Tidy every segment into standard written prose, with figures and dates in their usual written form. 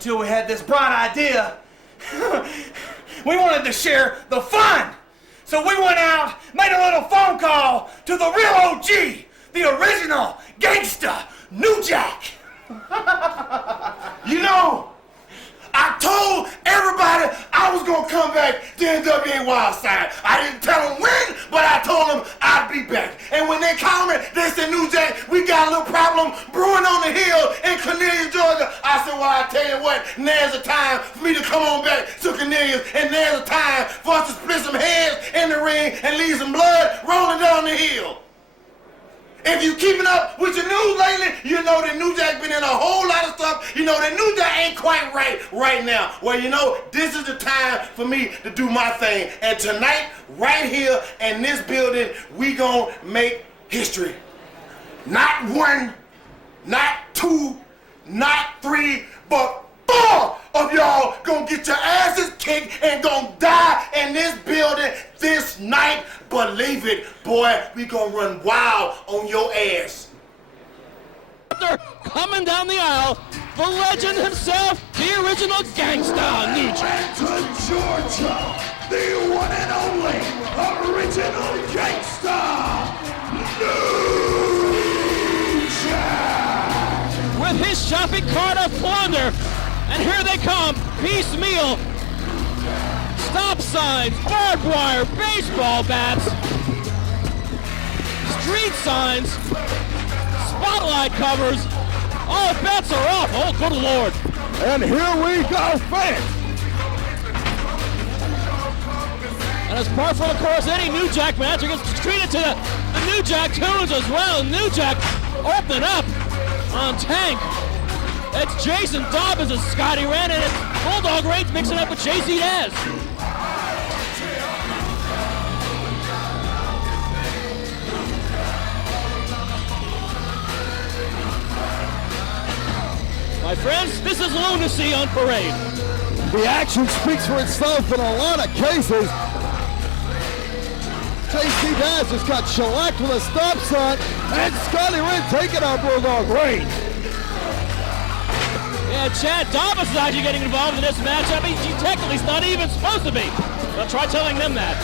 until we had this bright idea. We wanted to share the fun. So we went out, made a little phone call to the real OG, the original gangsta, New Jack. You know, I told everybody I was gonna come back to NWA Wildside. I didn't tell them when, but I told them I'd be back. And when they called me, they said, New Jack, we got a little problem brewing on the hill in Cornelius, Georgia. I said, well, I tell you what, now's the time for me to come on back to Cornelius, and now's the time for us to split some heads in the ring and leave some blood rolling down the hill. If you keeping up with your news lately, you know that New Jack been in a whole lot of stuff. You know that New Jack ain't quite right now. Well, you know, this is the time for me to do my thing. And tonight, right here in this building, we gonna make history. Not one, not two, not three, but 4 of y'all gonna get your asses kicked and gonna die in this building this night. Believe it, boy, we gonna run wild on your ass. Coming down the aisle, the legend himself, the original gangsta, New Jack. To Georgia, the one and only original gangsta, New Jack. With his shopping cart of plunder, and here they come, piecemeal. Stop signs, barbed wire, baseball bats, street signs, spotlight covers. All bets are off. Oh, good Lord. And here we go, fans. And as par for the course, any New Jack match gets treated to the New Jack tunes as well. New Jack open up on Tank. It's Jason Dobbins and Scottie Wrenn, and it's Bulldog Reigns mixing up with JC Dazz. My friends, this is lunacy on parade. The action speaks for itself in a lot of cases. JC Dazz just got shellacked with a stop sign, and Scottie Wrenn taking out Bulldog Reigns. Yeah, Chad Dobbins is actually getting involved in this match. I mean, he technically is not even supposed to be. But try telling them that.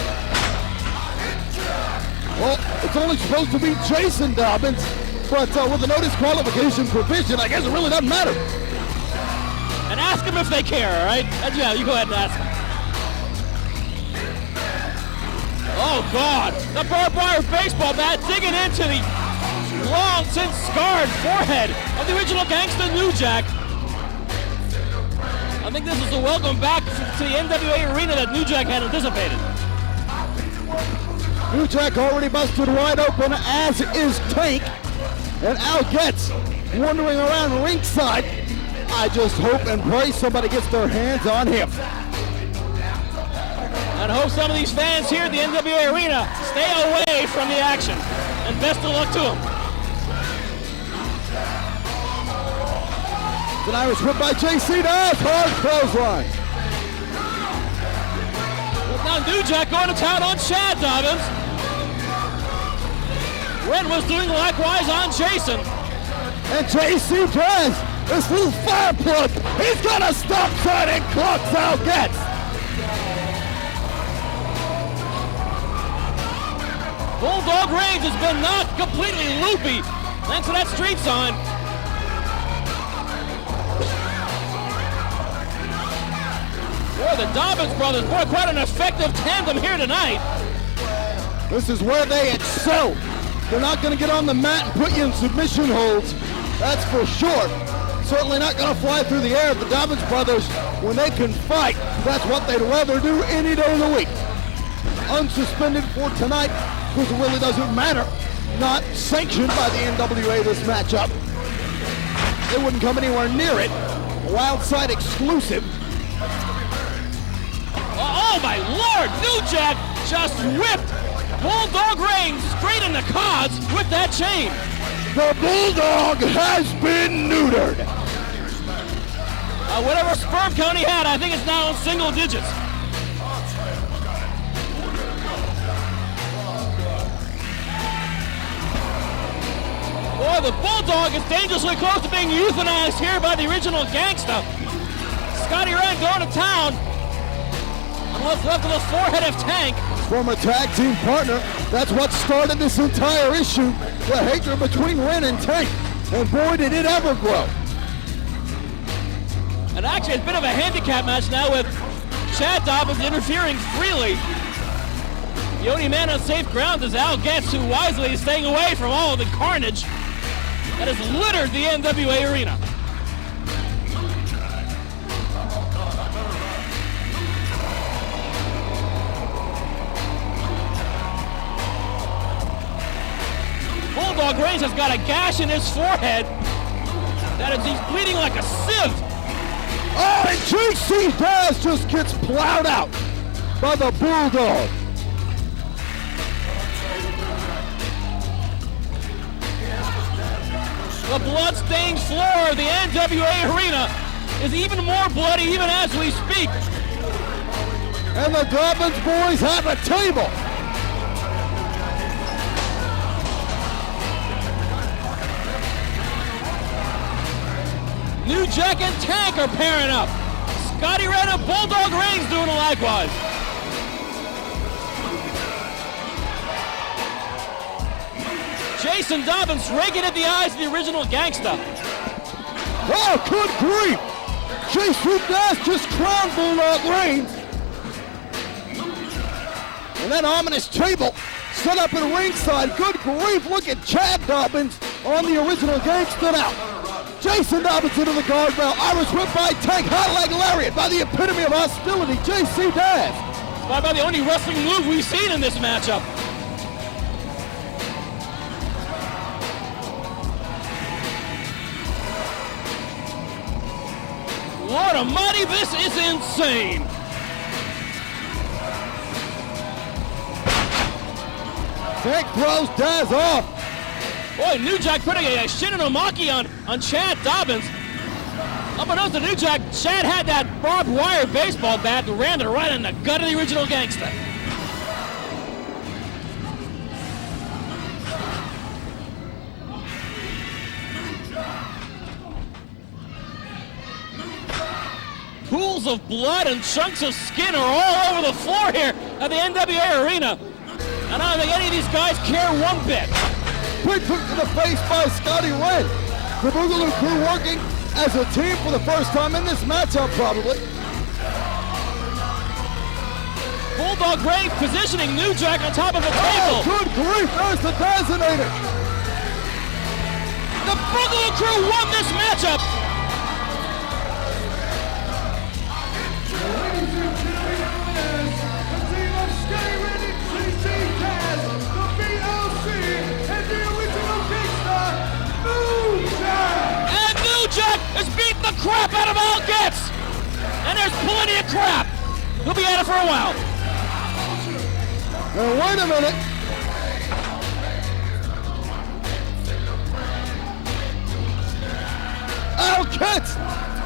Well, it's only supposed to be Jason Dobbins, but with the no disqualification provision, I guess it really doesn't matter. And ask them if they care, all right? Yeah, you go ahead and ask them. Oh, God. The barbed wire baseball bat digging into the long, since scarred forehead of the original gangsta New Jack. I think this is a welcome back to the NWA arena that New Jack had anticipated. New Jack already busted wide open, as is Tank. And Al Getz wandering around ringside. I just hope and pray somebody gets their hands on him. And hope some of these fans here at the NWA arena stay away from the action. And best of luck to them. An Irish whip by JC Dazz, hard clothesline. Well, now New Jack going to town on Chad Dobbins. Wrenn was doing likewise on Jason. And JC Dazz, this little fire plug, he's got a stop sign and clocks out Getz. Bulldog Reigns has been knocked completely loopy thanks to that street sign. Boy, the Dobbins brothers, boy, quite an effective tandem here tonight. This is where they excel. They're not going to get on the mat and put you in submission holds, that's for sure. Certainly not going to fly through the air. The Dobbins brothers, when they can fight, that's what they'd rather do any day of the week. Unsuspended for tonight, because it really doesn't matter. Not sanctioned by the NWA this matchup. They wouldn't come anywhere near it. A Wildside exclusive. Oh my Lord, New Jack just whipped Bulldog Reigns straight in the cods with that chain. The Bulldog has been neutered. Whatever sperm count he had, I think it's now in single digits. Boy, the Bulldog is dangerously close to being euthanized here by the original gangsta. Scottie Wrenn going to town. On what's left of the forehead of Tank. Former tag team partner. That's what started this entire issue. The hatred between Wrenn and Tank. And boy, did it ever grow. And actually, it's a bit of a handicap match now with Chad Dobbins interfering freely. The only man on safe ground is Al Getz, who wisely is staying away from all of the carnage that has littered the NWA arena. Bulldog Reigns has got a gash in his forehead that he's bleeding like a sieve. Oh, and JC Dazz just gets plowed out by the Bulldog. The blood-stained floor of the NWA arena is even more bloody even as we speak. And the Dobbins boys have a table. New Jack and Tank are pairing up. Scottie Wrenn and Bulldog Reigns doing likewise. Jason Dobbins raking at the eyes of the original gangsta. Oh, good grief! JC Dazz just crowned Bulldog Reigns. And that ominous table set up at ringside. Good grief, look at Chad Dobbins on the original gangsta now. Jason Dobbins into the guardrail. Irish whip by Tank. Hot leg lariat by the epitome of hostility, JC Dazz. It's about the only wrestling move we've seen in this matchup. Lord almighty, this is insane. Tank throws Dazz off. Boy, New Jack putting a Shinnomaki on Chad Dobbins. Unbeknownst to New Jack, Chad had that barbed wire baseball bat that ran it right in the gut of the original gangsta. Pools of blood and chunks of skin are all over the floor here at the NWA arena. And I don't think any of these guys care one bit. Quick hook to the face by Scottie Wrenn. The Boogaloo crew working as a team for the first time in this matchup, probably. Bulldog Reigns positioning New Jack on top of the Oh, table. good grief, there's the designator. The Boogaloo crew won this matchup. Ladies and gentlemen, the team of Scottie Wrenn and JC Dazz, the BLC, and the original gangster, New Jack. And New Jack has beaten the crap out of Al Getz. And there's plenty of crap. He'll be at it for a while. Now, wait a minute. Al Getz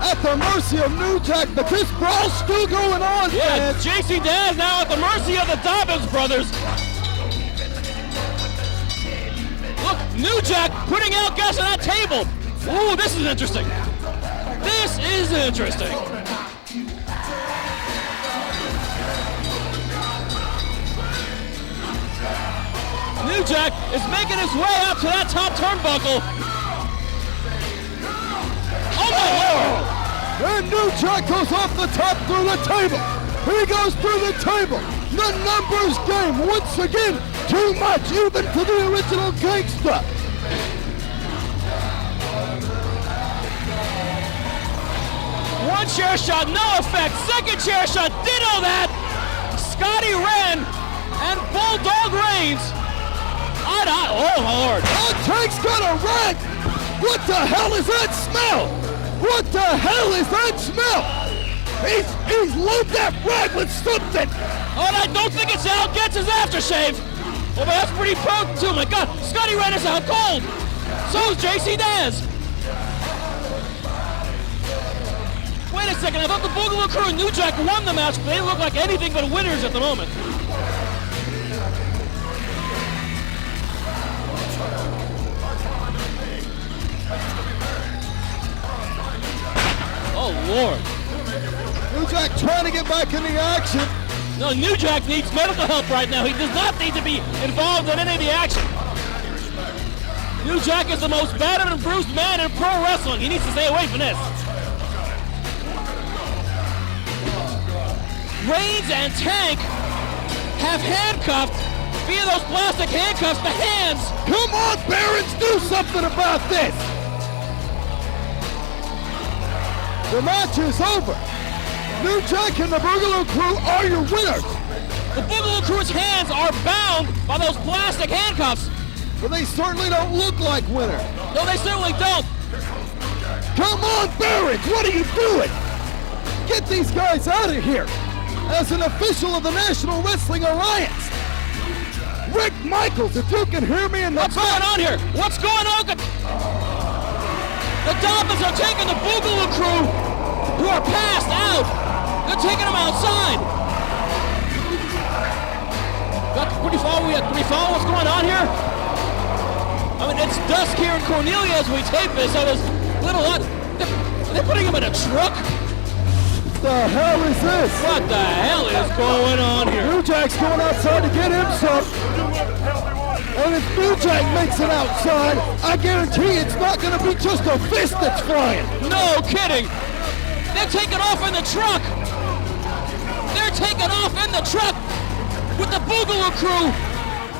at the mercy of New Jack, but this brawl's still going on, Yeah, fans. JC Dazz now at the mercy of the Dobbins brothers. Look, New Jack putting Al Getz on that table. Ooh, this is interesting. This is interesting. New Jack is making his way up to that top turnbuckle. Oh my Lord! And New Jack goes off the top through the table. He goes through the table. The numbers game once again. Too much even for the original gangster. One chair shot, no effect. Second chair shot, ditto that. Scottie Wrenn and Bulldog Reigns. Oh Lord! Oh, Tank's got a rag. What the hell is that smell? What the hell is that smell? He's loaded that rag with something. Oh, and I don't think it's Al Getz's aftershave. Oh, but that's pretty potent too. My God, Scottie Wrenn is out cold. So is JC Dazz. Wait a second, I thought the Boogaloo crew and New Jack won the match, but they look like anything but winners at the moment. Oh, Lord. New Jack trying to get back in the action. No, New Jack needs medical help right now. He does not need to be involved in any of the action. New Jack is the most battered and bruised man in pro wrestling. He needs to stay away from this. Reigns and Tank have handcuffed, via those plastic handcuffs, the hands. Come on, Barons, do something about this. The match is over. New Jack and the Boogaloo crew are your winners. The Boogaloo crew's hands are bound by those plastic handcuffs. But they certainly don't look like winners. No, they certainly don't. Come on, Barons, what are you doing? Get these guys out of here. As an official of the National Wrestling Alliance, Rick Michaels, if you can hear me in the What's going on here? What's going on? The Dobbins are taking the Boogaloo crew, who are passed out. They're taking them outside. Got pretty far. We got pretty far. What's going on here? I mean, it's dusk here in Cornelia as we tape this, so there's a little hot. They're putting him in a truck. The hell is this? What the hell is going on here? New Jack's going outside to get him some. And if New Jack makes it outside, I guarantee it's not going to be just a fist that's flying. No kidding. They're taking off in the truck. They're taking off in the truck with the Boogaloo crew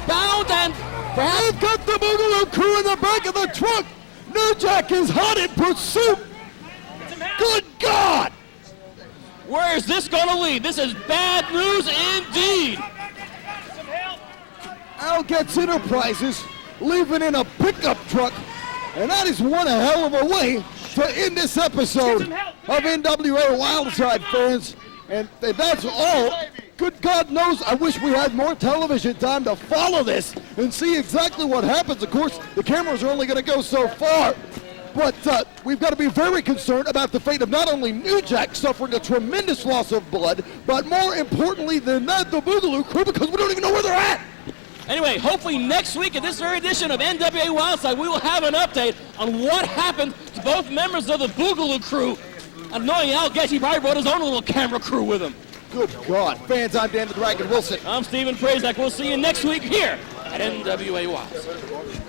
bound and perhaps. They've got the Boogaloo crew in the back of the truck. New Jack is hot in pursuit. Good God. Where is this going to lead? This is bad news indeed. Getz Enterprises leaving in a pickup truck, and that is one hell of a way to end this episode of NWA Wildside, fans. And that's all. Good God knows, I wish we had more television time to follow this and see exactly what happens. Of course, the cameras are only going to go so far. But we've got to be very concerned about the fate of not only New Jack suffering a tremendous loss of blood, but more importantly than that, the Boogaloo crew, because we don't even know where they're at. Anyway, hopefully next week in this very edition of NWA Wildside, we will have an update on what happened to both members of the Boogaloo crew. And knowing Getz, he probably brought his own little camera crew with him. Good God. Fans, I'm Dan the Dragon Wilson. I'm Stephen Prazak. We'll see you next week here at NWA Wildside.